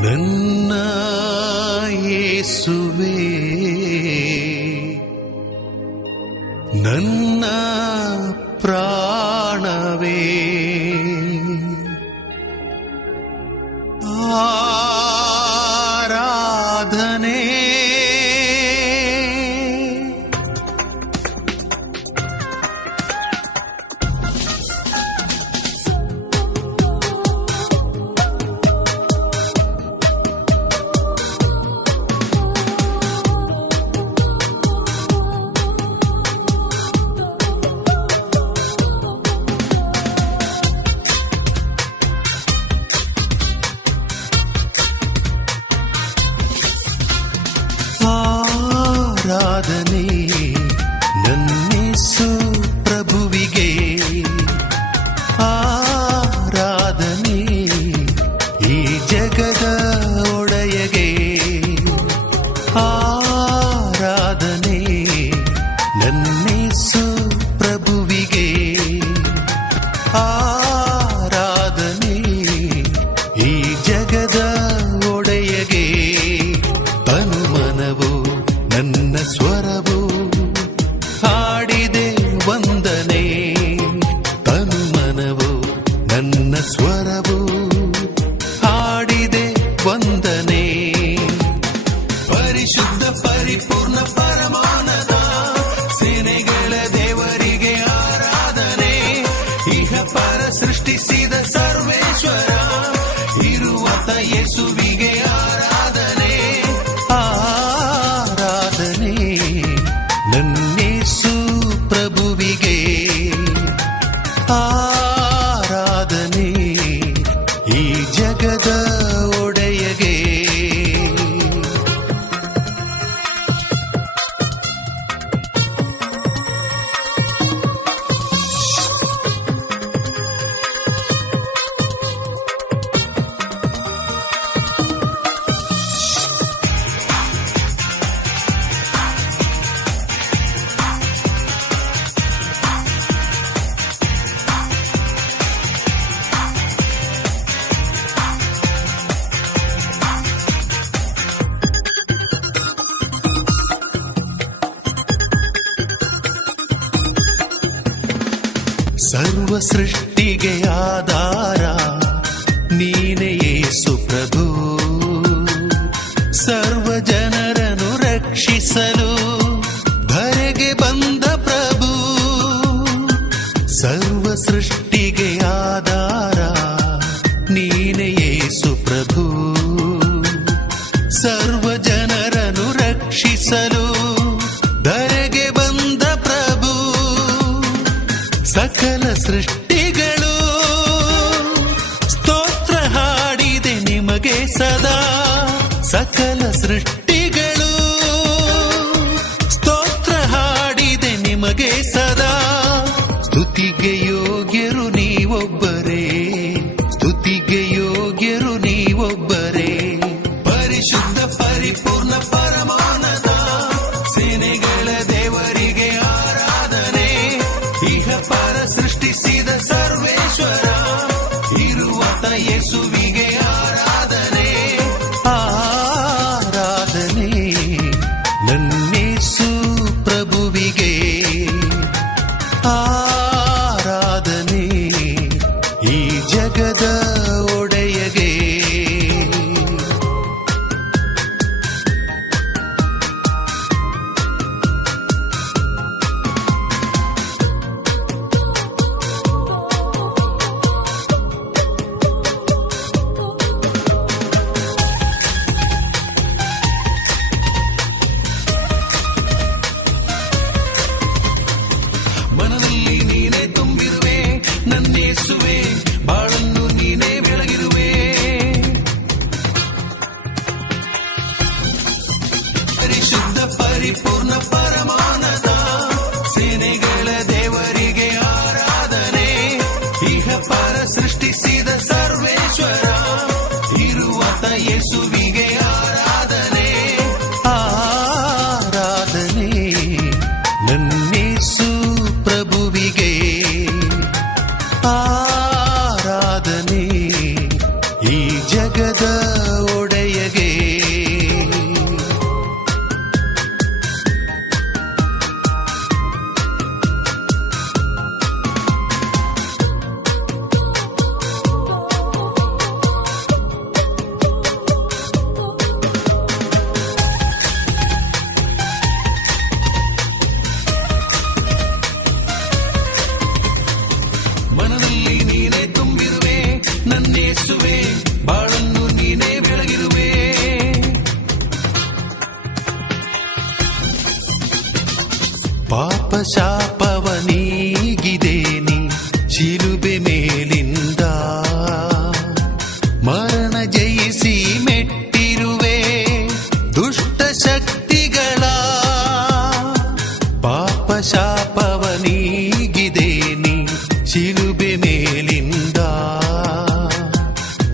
ನನ್ನ ಯೇಸುವೇ, ನನ್ನ ಪ್ರಾಣವೇ, ಆರಾಧನೆ ಆರಾಧನೆ ನನ್ನೇಸು ಪ್ರಭುವಿಗೆ, ಆರಾಧನೆ ಈ ಜಗದ ಒಡೆಯಗೆ, ಆರಾಧನೆ ನನ್ನೇಸು ಪ್ರಭುವಿಗೆ, ಆರಾಧನೆ ಈ ಜಗದ ಒಡೆಯಗೆ. ತನುಮನವು ನನ್ನ ಸ್ವರವು ಹಾಡಿದೆ ವಂದನೆ, ತನುಮನವು ನನ್ನ ಸ್ವರವು ಹಾಡಿದೆ ವಂದನೆ. ಪರಿಶುದ್ಧ ಪರಿಪೂರ್ಣ ಪರಮಾನದ ಸೇನೆಗಳ ದೇವರಿಗೆ ಆರಾಧನೆ, ಇಹ ಪರ ಸೃಷ್ಟಿಸಿದ ಸರ್ವೇಶ್ವರ ಇರುವತ ಯೇಸುವಿಗೆ ಆರಾಧನೆ. ಆರಾಧನೆ ನನ್ನೇಸು ಪ್ರಭುವಿಗೆ, ಆರಾಧನೆ ಈ ಜಗದ ಒಡೆಯಗೆ. ಸರ್ವ ಸೃಷ್ಟಿಗೆ ಆಧಾರ ನೀನೇ ಯೇಸು ಪ್ರಭು, ಸರ್ವ ಜನರನ್ನು ರಕ್ಷಿಸಲು ಧರೆಗೆ ಬಂದ ಪ್ರಭು. ಸರ್ವ ಸೃಷ್ಟಿಗೆ ಆಧಾರ ನೀನೇ ಯೇಸು ಪ್ರಭು, ಸರ್ವ ಜನರನ್ನು ರಕ್ಷಿಸಲು ಧರೆಗೆ ಬಂದ ಪ್ರಭು. ಸಕಲ ಸೃಷ್ಟಿಗಳು ಸ್ತೋತ್ರ ಹಾಡಿದೆ ನಿಮಗೆ ಸದಾ, ಸಕಲ ಸೃಷ್ಟಿಗಳು ಸ್ತೋತ್ರ ಹಾಡಿದೆ ನಿಮಗೆ ಸದಾ. ಸ್ತುತಿಗೆ ಯೋಗ್ಯರು ನೀವೊಬ್ಬರೇ, ಸ್ತುತಿಗೆ ಯೋಗ್ಯರು ನೀವೊಬ್ಬರೇ. ಪರಿಶುದ್ಧ ಪರಿಪೂರ್ಣ ಪರಮಾನದ ಸೇನೆಗಳ ದೇವರಿಗೆ ಆರಾಧನೆ, ಇಹ ಪರ ಸೃಷ್ಟಿಸಿದ ಸರ್ವೇಶ್ವರ ಇರುವತ ಯೇಸುವಿಗೆ ಆರಾಧನೆ. ಆರಾಧನೆ ನನ್ನೇಸು ಪ್ರಭುವಿಗೆ, ಆರಾಧನೆ ಈ ಜಗದ ಒಡೆಯಗೆ. ಮನದಲ್ಲಿ ನೀನೇ ತುಂಬಿರುವೆ ನನ್ನೇಸುವೆ, ಬಾಳನ್ನು ನೀನೇ ಬೆಳಗಿರುವೆ. ಪರಿಶುದ್ಧ ಪರಿಪೂರ್ಣ ಪರಮಾನದ ಸೇನೆಗಳ ದೇವರಿಗೆ ಆರಾಧನೆ, ಇಹ ಪರ ಸೃಷ್ಟಿಸಿದ ಸರ್ವೇಶ್ವರ ಇರುವತ ಯೇಸುವಿಗೆ ಆರಾಧನೆ. ಆರಾಧನೆ ನನ್ನೇಸು ಪ್ರಭುವಿಗೆ, ಆರಾಧನೆ ಈ ಜಗದ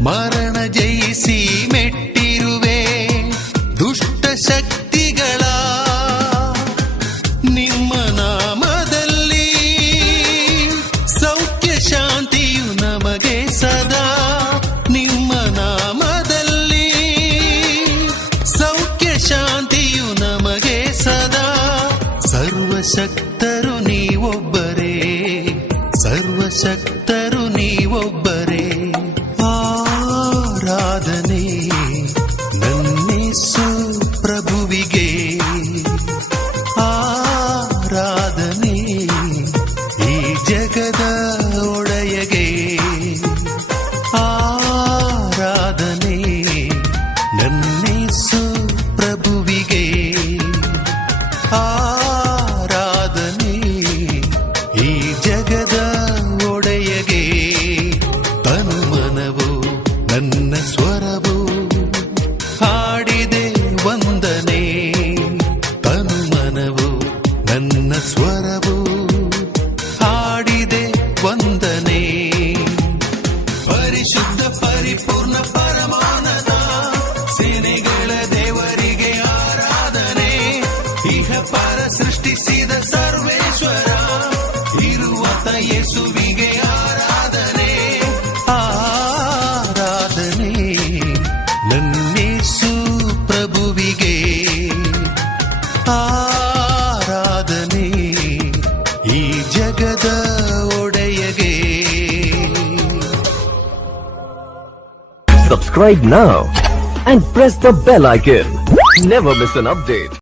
ಮರಣ ಜಯಿಸಿ ಮೆಟ್ಟಿರುವೆ ದುಷ್ಟ ಶಕ್ತಿಗಳ ನಿಮ್ಮ ನಾಮದಲ್ಲಿ ಸೌಖ್ಯ ಶಾಂತಿಯು ನಮಗೆ ಸದಾ ನಿಮ್ಮ ನಾಮದಲ್ಲಿ ಸೌಖ್ಯ ಶಾಂತಿಯು ನಮಗೆ ಸದಾ ಸರ್ವಶಕ್ತರು ನೀವೊಬ್ಬರೇ ಸರ್ವಶಕ್ತರು ನೀವೊಬ್ಬರೇ ಆರಾಧನೆ ನನ್ನೇಸು ಪ್ರಭುವಿಗೆ ಆರಾಧನೆ ಈ ಜಗದ ಒಡೆಯಗೆ ಆರಾಧನೆ ನನ್ನೇಸು ಪ್ರಭುವಿಗೆ ಆರಾಧನೆ ಈ ಜಗದ ಒಡೆಯಗೆ ತನು ಮನವು ನನ್ನ ಸ್ವರವು ಹಾಡಿದೆ ವಂದನೆ ತನು ಮನವು ನನ್ನ ಸ್ವರವು ಹಾಡಿದೆ ವಂದನೆ ಪರಿಶುದ್ಧ ಪರಿಪೂರ್ಣ ಪರಮಾನದ ಸೇನೆಗಳ ದೇವರಿಗೆ ಆರಾಧನೆ ಇಹ ಪರ ಸೃಷ್ಟಿಸಿದ ಸರ್ವೇಶ್ವರ ಇರುವತ ಯೇಸುವಿಗೆ ಆರಾಧನೆ ಆರಾಧನೆ ನನ್ನೇಸು ಪ್ರಭುವಿಗೆ ಆರಾಧನೆ ಈ ಜಗದ ಒಡೆಯಗೆ Subscribe now and press the bell icon. Never miss an update.